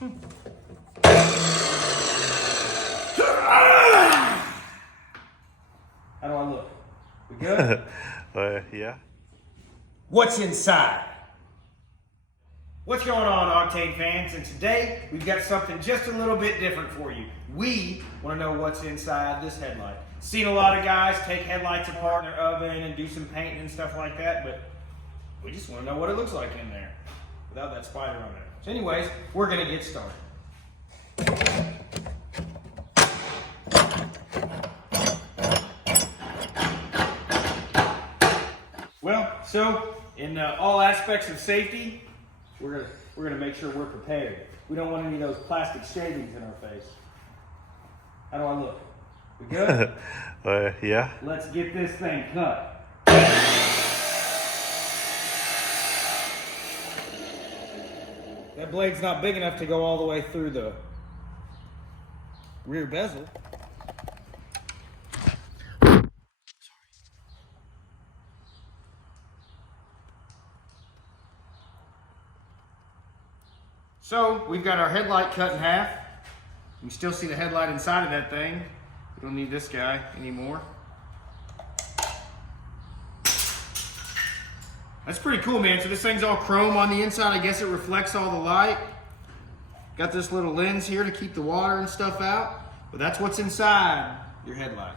How do I look? We good? Yeah. What's inside? What's going on, Octane fans? And today we've got something just a little bit different for you. We want to know what's inside this headlight. Seen a lot of guys take headlights apart in their oven and do some painting and stuff like that, but we just want to know what it looks like in there without that spider on there. So anyways, we're going to get started. Well, so in all aspects of safety, we're gonna make sure we're prepared. We don't want any of those plastic shavings in our face. How do I look? We good? Yeah. Let's get this thing cut. That blade's not big enough to go all the way through the rear bezel. So we've got our headlight cut in half. You can still see the headlight inside of that thing. We don't need this guy anymore. That's pretty cool, man. So this thing's all chrome on the inside. I guess it reflects all the light. Got this little lens here to keep the water and stuff out. But that's what's inside your headlight.